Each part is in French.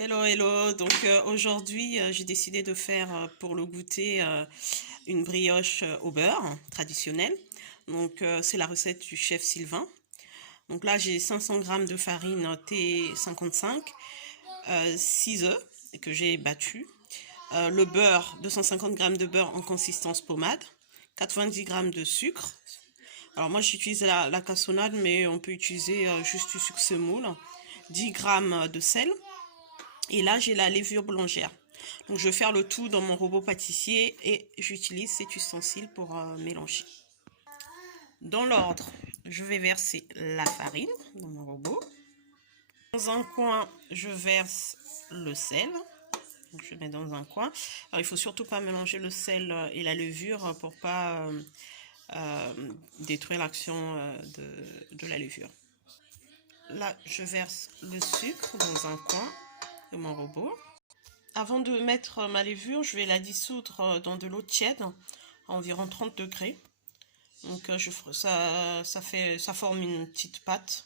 Hello, hello. Donc aujourd'hui, j'ai décidé de faire pour le goûter une brioche au beurre traditionnelle. Donc c'est la recette du chef Sylvain. Donc là, j'ai 500 grammes de farine T55, 6 œufs que j'ai battus, le beurre, 250 grammes de beurre en consistance pommade, 90 grammes de sucre. Alors moi, j'utilise la cassonade, mais on peut utiliser juste du sucre semoule, 10 grammes de sel. Et là, j'ai la levure boulangère. Donc, je vais faire le tout dans mon robot pâtissier et j'utilise cet ustensile pour mélanger. Dans l'ordre, je vais verser la farine dans mon robot. Dans un coin, je verse le sel. Donc, je mets dans un coin. Alors, il faut surtout pas mélanger le sel et la levure pour pas détruire l'action de la levure. Là, je verse le sucre dans un coin de mon robot. Avant de mettre ma levure, je vais la dissoudre dans de l'eau tiède, à environ 30 degrés. Donc ça forme une petite pâte.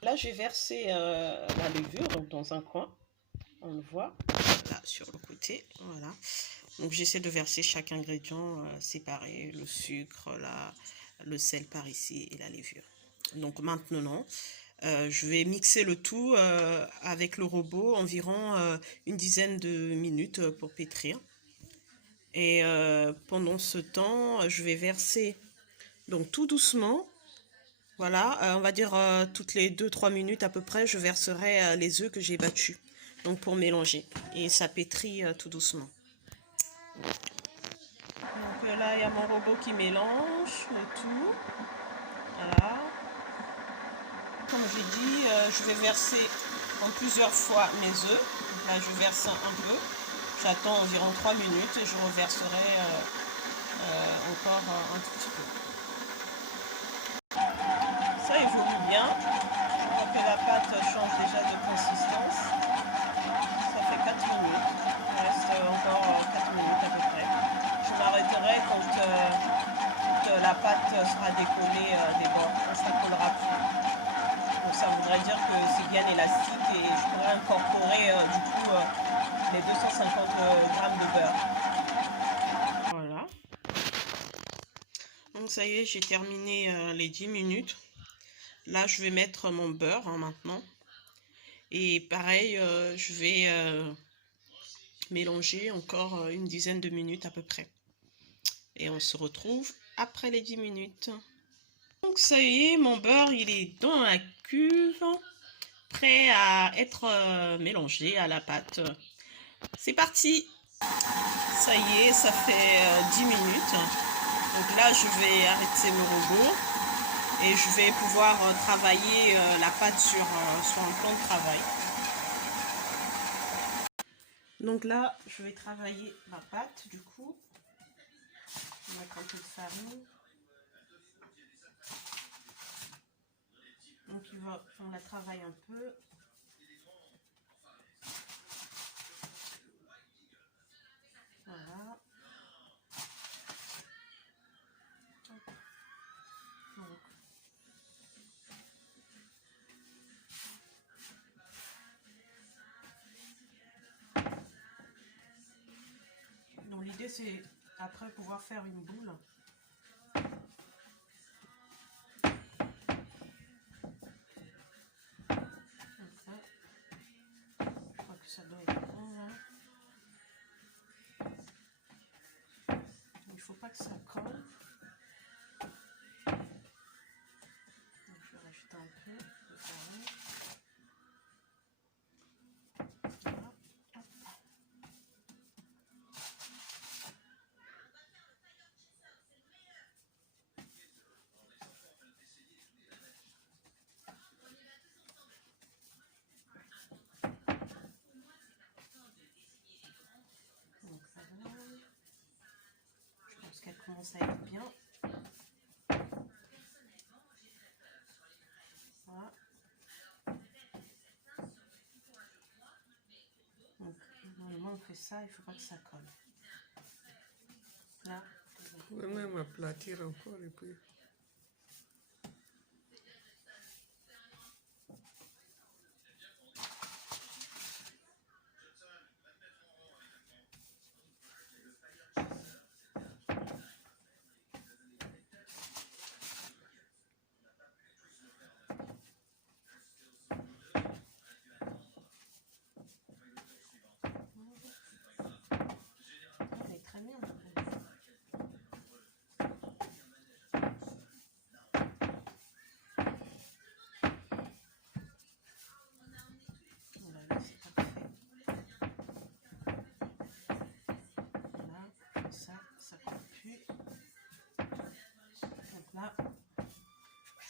Là, j'ai versé la levure donc dans un coin. On le voit là sur le côté. Voilà. Donc j'essaie de verser chaque ingrédient séparé, le sucre, le sel par ici et la levure. Donc maintenant, je vais mixer le tout avec le robot environ une dizaine de minutes pour pétrir. Et pendant ce temps, je vais verser donc tout doucement. Voilà, on va dire toutes les 2-3 minutes à peu près, je verserai les œufs que j'ai battus. Donc pour mélanger. Et ça pétrit tout doucement. Donc là, il y a mon robot qui mélange le tout. Voilà. Comme j'ai dit, je vais verser en plusieurs fois mes œufs. Là, je verse un peu. J'attends environ 3 minutes et je reverserai encore un tout petit peu. Ça évolue bien. Je vois que la pâte change déjà de consistance. Ça fait 4 minutes. Il reste encore 4 minutes à peu près. Je m'arrêterai quand la pâte sera décollée des bords. Ça ne collera plus. Donc ça voudrait dire que c'est bien élastique et je pourrais incorporer du coup les 250 grammes de beurre. Voilà. Donc ça y est, j'ai terminé les 10 minutes. Là, je vais mettre mon beurre maintenant. Et pareil, je vais mélanger encore une dizaine de minutes à peu près. Et on se retrouve après les 10 minutes. Donc ça y est, mon beurre, il est dans la cuve, prêt à être mélangé à la pâte. C'est parti! Ça y est, ça fait 10 minutes. Donc là, je vais arrêter le robot et je vais pouvoir travailler la pâte sur un plan de travail. Donc là, je vais travailler ma pâte du coup. Je vais mettre un peu de farine. Donc on la travaille un peu. Voilà. Donc l'idée c'est après pouvoir faire une boule. Je crois que ça doit être bon là. Il ne faut pas que ça colle. Donc je vais rajouter un peu de farine. Voilà. Donc voilà. Je pense qu'elle commence à être bien. Voilà. Donc normalement on fait ça, il ne faut pas que ça colle. Là. Vous pouvez même aplatir encore et puis...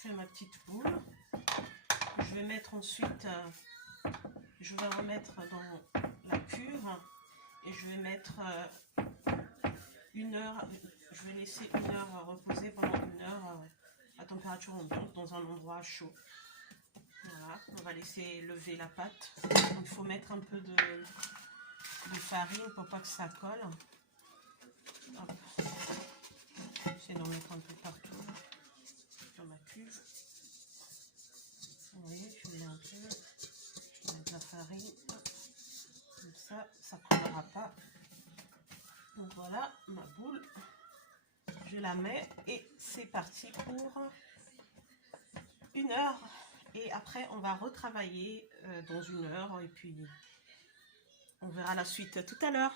fais ma petite boule. Je vais mettre ensuite, je vais remettre dans la cuve et je vais mettre 1 heure, je vais laisser 1 heure reposer pendant 1 heure à température ambiante dans un endroit chaud. Voilà, on va laisser lever la pâte. Il faut mettre un peu de farine pour pas que ça colle. J'essaie d'en mettre un peu partout sur ma cuve. Vous voyez, je mets un peu, je mets de la farine, comme ça ne collera pas. Donc voilà ma boule, je la mets et c'est parti pour 1 heure. Et après on va retravailler dans 1 heure et puis on verra la suite tout à l'heure.